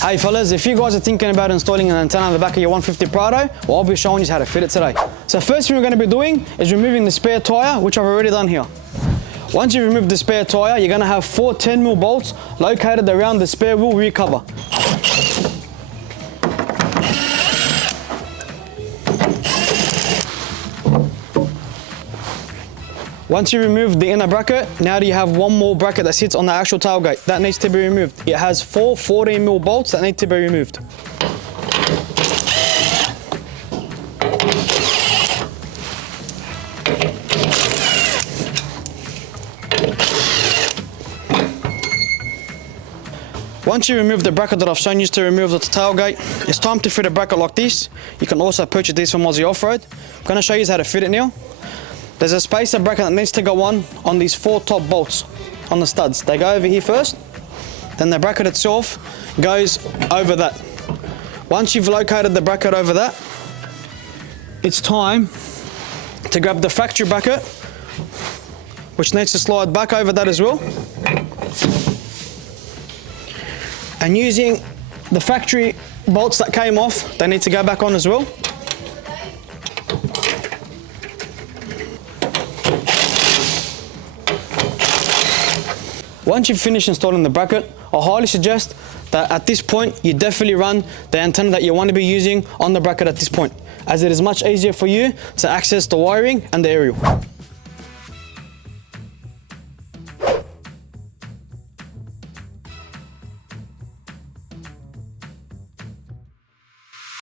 Hey fellas, if you guys are thinking about installing an antenna on the back of your 150 Prado, well, I'll be showing you how to fit it today. So first thing we're going to be doing is removing the spare tyre, which I've already done here. Once you remove the spare tyre, you're going to have 4 10mm bolts located around the spare wheel rear cover. Once you remove the inner bracket, now you have one more bracket that sits on the actual tailgate. That needs to be removed. It has 4 14mm bolts that need to be removed. Once you remove the bracket that I've shown you to remove the tailgate, it's time to fit a bracket like this. You can also purchase these from Aussie Off-Road. I'm going to show you how to fit it now. There's a spacer bracket that needs to go on these 4 top bolts on the studs. They go over here first, then the bracket itself goes over that. Once you've located the bracket over that, it's time to grab the factory bracket, which needs to slide back over that as well. And using the factory bolts that came off, they need to go back on as well. Once you've finished installing the bracket, I highly suggest that at this point you definitely run the antenna that you want to be using on the bracket at this point, as it is much easier for you to access the wiring and the aerial.